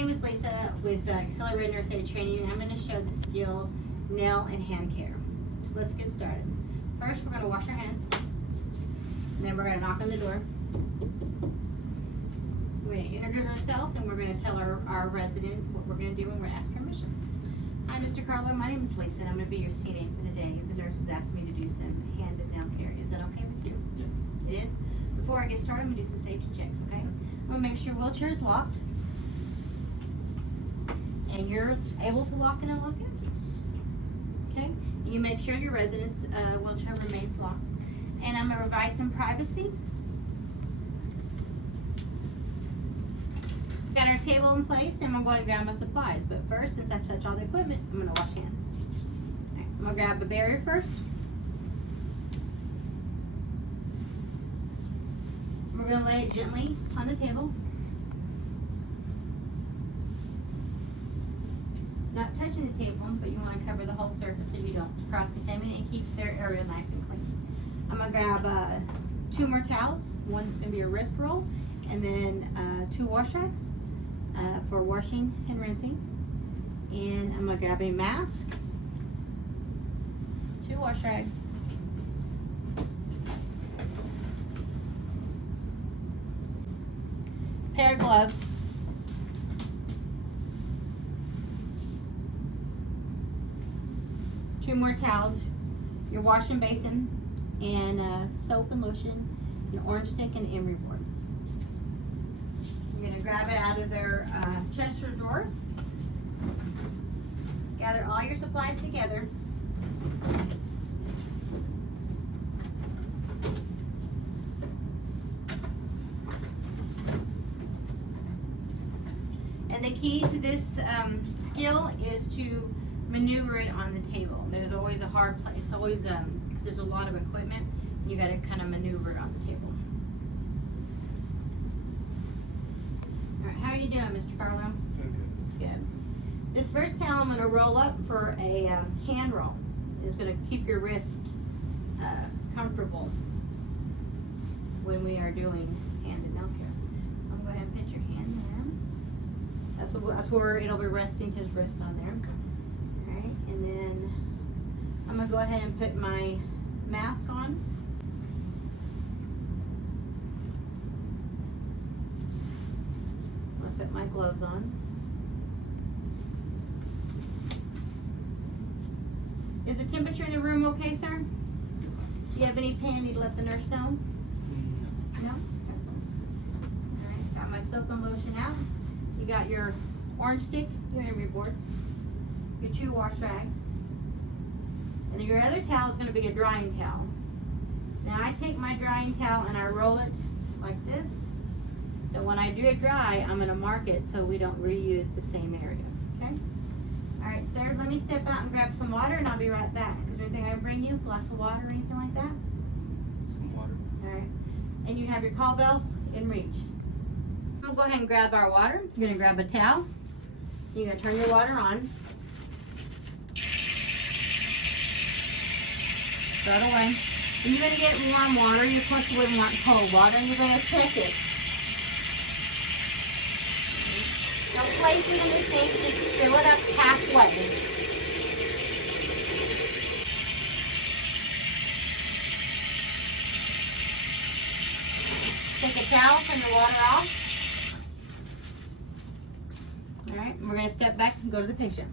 name is Lisa with Xcellerated Nurse Aide Training, and I'm going to show the skill nail and hand care. So let's get started. First, we're going to wash our hands, and then we're going to knock on the door. We're going to introduce ourselves, and we're going to tell our resident what we're going to do, and we're going to ask permission. Hi, Mr. Carlo. My name is Lisa, and I'm going to be your CNA for the day. The nurse has asked me to do some hand and nail care. Is that okay with you? Yes. It is? Before I get started, I'm going to do some safety checks, okay? I'm going to make sure your wheelchair is locked. And you're able to lock and unlock it? Okay. And you make sure your resident's wheelchair remains locked. And I'm going to provide some privacy. Got our table in place, and I'm going to grab my supplies. But first, since I've touched all the equipment, I'm going to wash hands. All right, I'm going to grab a barrier first. We're going to lay it gently on the table. Not touching the table, but you want to cover the whole surface so you don't cross-contaminate and keeps their area nice and clean. I'm going to grab 2 more towels. One's going to be a wrist roll, and then 2 wash rags for washing and rinsing. And I'm going to grab a mask, 2 wash rags, pair of gloves, two more towels, your washing basin, and soap and lotion, an orange stick, and an emery board. You're going to grab it out of their chest or drawer. Gather all your supplies together. And the key to this skill is to maneuver it on the table. There's always a hard place. It's always because there's a lot of equipment. You got to kind of maneuver it on the table. All right, how are you doing, Mr. Carlo? Okay. Good. This first towel I'm going to roll up for a hand roll. It's going to keep your wrist comfortable when we are doing hand and nail care. So I'm going to go ahead and put your hand there. That's where it'll be resting his wrist on there. Alright, and then I'm going to go ahead and put my mask on. I'm going to put my gloves on. Is the temperature in the room okay, sir? Do you have any pain you need to let the nurse know? No? Alright, got my soap and lotion out. You got your orange stick, your emery board, your 2 wash rags, and your other towel is going to be a drying towel. Now I take my drying towel and I roll it like this. So when I do it dry, I'm going to mark it so we don't reuse the same area. Okay? Alright, sir, let me step out and grab some water and I'll be right back. Is there anything I can bring you? A glass of water or anything like that? Some water. Alright. And you have your call bell in reach. We'll go ahead and grab our water. You're going to grab a towel. You're going to turn your water on. Start away. And you're going to get warm water. You're supposed to wouldn't want cold water. And you're going to check it. Don't place it in the sink. Just fill it up halfway. Take a towel, turn the water off. Alright, we're going to step back and go to the patient.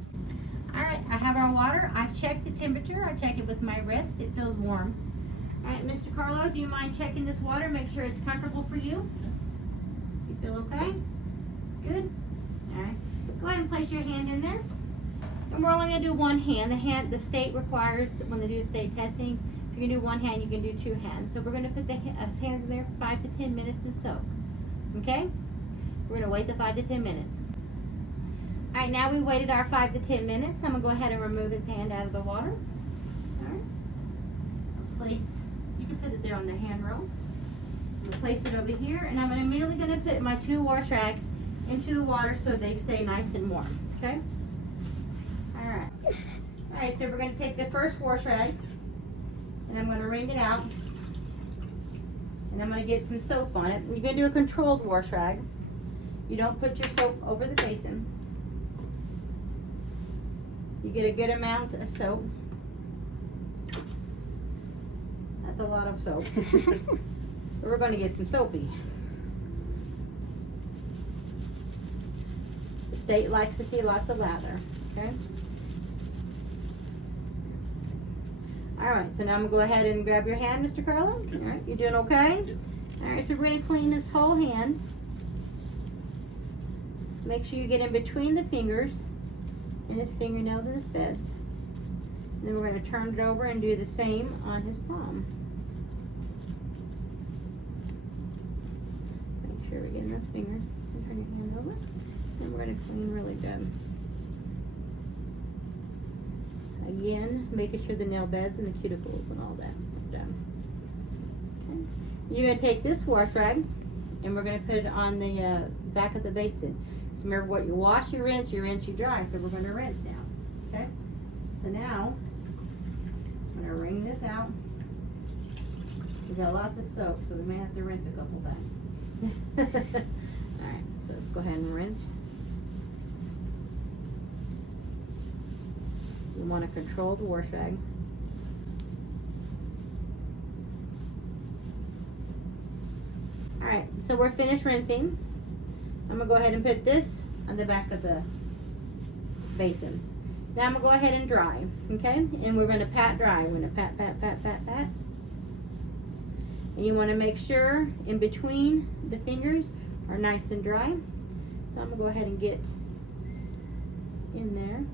Alright, I have our water. I've checked the temperature. I checked it with my wrist. It feels warm. Alright, Mr. Carlo, do you mind checking this water? Make sure it's comfortable for you. You feel okay? Good? Alright, go ahead and place your hand in there. And we're only going to do one hand. The state requires, when they do state testing, if you can do one hand, you can do 2 hands. So we're going to put the hands in there for 5 to 10 minutes and soak. Okay? We're going to wait the 5 to 10 minutes. Alright, now we waited our 5 to 10 minutes. I'm going to go ahead and remove his hand out of the water. Alright. Place, you can put it there on the hand roll. I'm going to place it over here, and I'm immediately going to put my 2 wash rags into the water so they stay nice and warm. Okay? Alright. Alright, so we're going to take the first wash rag, and I'm going to wring it out. And I'm going to get some soap on it. You're going to do a controlled wash rag. You don't put your soap over the basin. You get a good amount of soap. That's a lot of soap. But we're going to get some soapy. The state likes to see lots of lather, okay? Alright, so now I'm going to go ahead and grab your hand, Mr. Carlo. Okay. Alright, you doing okay? Yes. Alright, so we're going to clean this whole hand. Make sure you get in between the fingers and his fingernails and his beds. And then we're going to turn it over and do the same on his palm. Make sure we get in this finger and turn your hand over. And we're going to clean really good. Again, making sure the nail beds and the cuticles and all that are done. Okay. You're going to take this wash rag and we're going to put it on the back of the basin. So remember what you wash, you rinse, you dry. So we're going to rinse now. Okay? So now, I'm going to wring this out. We've got lots of soap, so we may have to rinse a couple times. Alright, so let's go ahead and rinse. You want to control the wash rag. Alright, so we're finished rinsing. I'm going to go ahead and put this on the back of the basin. Now I'm going to go ahead and dry, okay? And we're going to pat dry. We're going to pat, pat, pat, pat, pat. And you want to make sure in between the fingers are nice and dry. So I'm going to go ahead and get in there.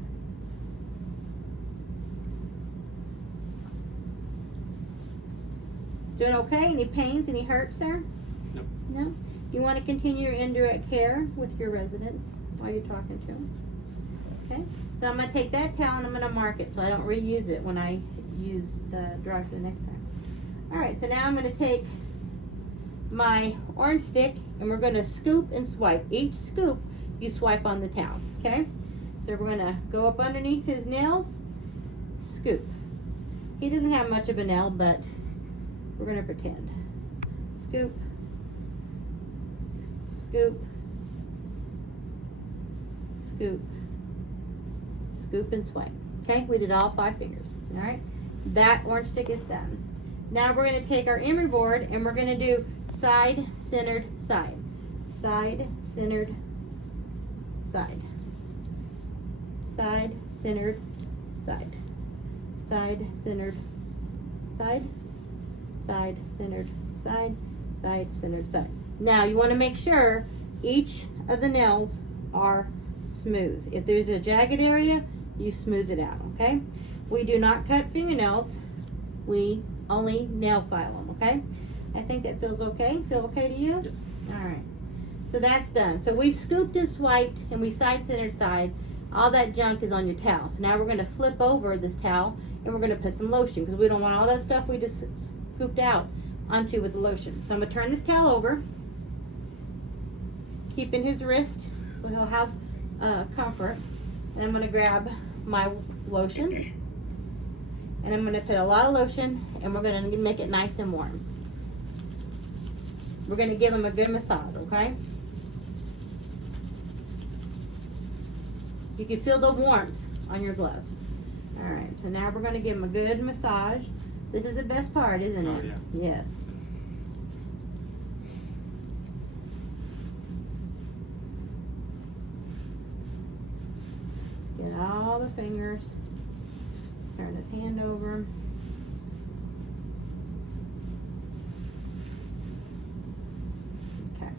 Doing okay? Any pains, any hurts, sir? No. No? You want to continue your indirect care with your residents while you're talking to them. Okay? So I'm going to take that towel and I'm going to mark it so I don't reuse it when I use the dry for the next time. Alright, so now I'm going to take my orange stick and we're going to scoop and swipe. Each scoop you swipe on the towel. Okay? So we're going to go up underneath his nails, scoop. He doesn't have much of a nail, but we're going to pretend. Scoop. Scoop. Scoop. Scoop and swipe. Okay, we did all 5 fingers. Alright, that orange stick is done. Now we're going to take our emery board and we're going to do side, centered, side. Side, centered, side. Side, centered, side. Side, centered, side. Side, centered, side. Side, centered, side. Now you want to make sure each of the nails are smooth. If there's a jagged area, you smooth it out, okay? We do not cut fingernails. We only nail file them, okay? I think that feels okay. Feel okay to you? Yes. All right. So that's done. So we've scooped and swiped and we side, centered, side. All that junk is on your towel. So now we're going to flip over this towel and we're going to put some lotion because we don't want all that stuff we just scooped out onto with the lotion. So I'm going to turn this towel over, keeping his wrist so he'll have comfort. And I'm going to grab my lotion and I'm going to put a lot of lotion and we're going to make it nice and warm. We're going to give him a good massage, okay? You can feel the warmth on your gloves. Alright, so now we're going to give him a good massage. This is the best part, isn't it? Oh, yeah. Yes. Get all the fingers. Turn his hand over. Okay.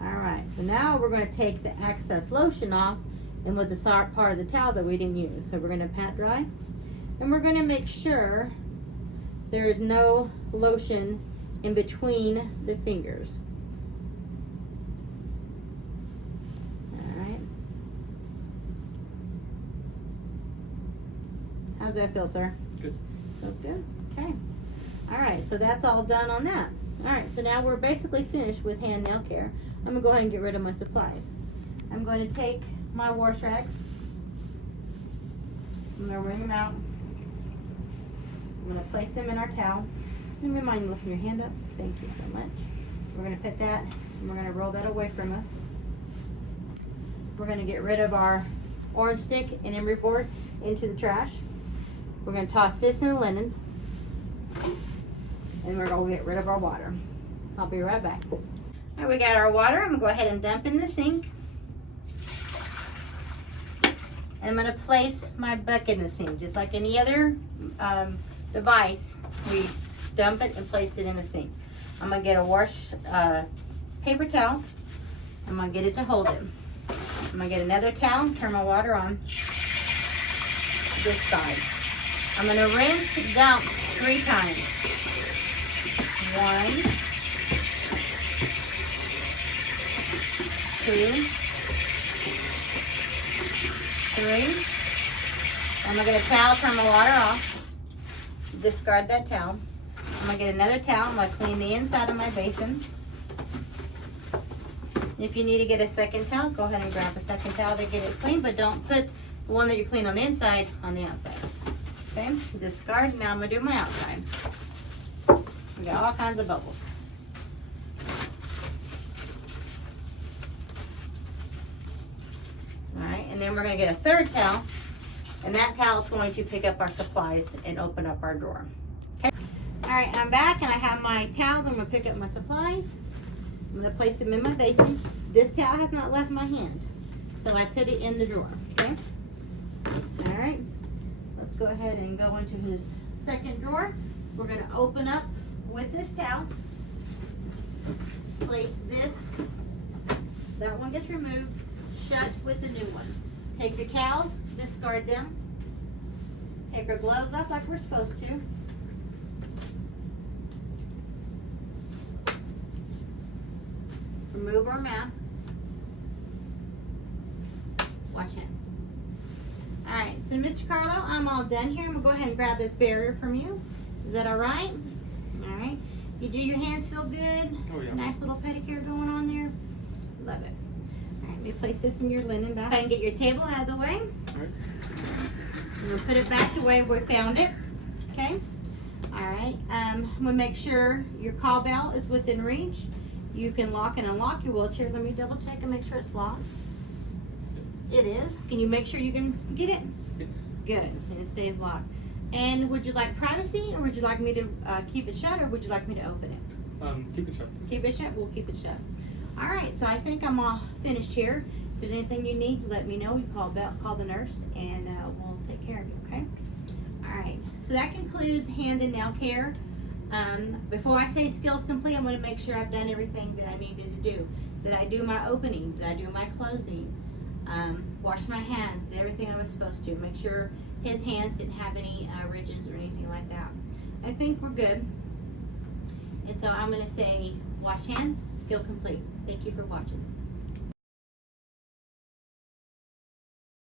Alright, so now we're going to take the excess lotion off and with the part of the towel that we didn't use. So we're going to pat dry. And we're going to make sure there is no lotion in between the fingers. Alright. How's that feel, sir? Good. Feels good? Okay. Alright, so that's all done on that. Alright, so now we're basically finished with hand nail care. I'm going to go ahead and get rid of my supplies. I'm going to take my wash rag. I'm going to wring them out. I'm going to place them in our towel. And remind you lifting your hand up. Thank you so much. We're going to put that and we're going to roll that away from us. we're gonna get rid of our orange stick and emery board into the trash. We're gonna toss this in the linens. And we're gonna get rid of our water. I'll be right back. All right, we got our water. I'm gonna go ahead and dump in the sink. I'm gonna place my bucket in the sink, just like any other device. We dump it and place it in the sink. I'm gonna get a wash paper towel. I'm gonna get it to hold it. I'm gonna get another towel, turn my water on this side. I'm gonna rinse the dump 3 times. 1, 2, 3. I'm gonna get a towel, turn my water off. Discard that towel. I'm gonna get another towel. I'm gonna clean the inside of my basin. If you need to get a second towel, go ahead and grab a second towel to get it clean, but don't put the one that you clean on the inside on the outside. Okay, discard. Now I'm gonna do my outside. We got all kinds of bubbles. All right, and then we're gonna get a third towel, and that towel is going to pick up our supplies and open up our drawer. Okay. All right, I'm back and I have my towel. I'm gonna pick up my supplies. I'm gonna place them in my basin. This towel has not left my hand till I put it in the drawer, okay? All right, let's go ahead and go into his second drawer. We're gonna open up with this towel. Place this, that one gets removed, shut with the new one. Take your towels, discard them. Take our gloves off like we're supposed to. Remove our mask. Wash hands. All right, so Mr. Carlo, I'm all done here. I'm gonna go ahead and grab this barrier from you. Is that all right? All right. You do your hands feel good? Oh yeah. Nice little pedicure going on there. Love it. All right, let me place this in your linen bag. Go ahead and get your table out of the way. All right. I'm gonna put it back the way we found it. Okay. All right. I'm gonna make sure your call bell is within reach. You can lock and unlock your wheelchair. Let me double check and make sure it's locked. It is. Can you make sure you can get it? Yes. Good. And it stays locked. And would you like privacy, or would you like me to keep it shut, or would you like me to open it? Keep it shut. Keep it shut? We'll keep it shut. All right. So I think I'm all finished here. If there's anything you need, let me know. You call the nurse, and we'll take care of you. Okay. All right. So that concludes hand and nail care. Before I say skills complete, I'm going to make sure I've done everything that I needed to do. Did I do my opening? Did I do my closing? Wash my hands, did everything I was supposed to. Make sure his hands didn't have any ridges or anything like that. I think we're good. And so I'm going to say wash hands, skill complete. Thank you for watching.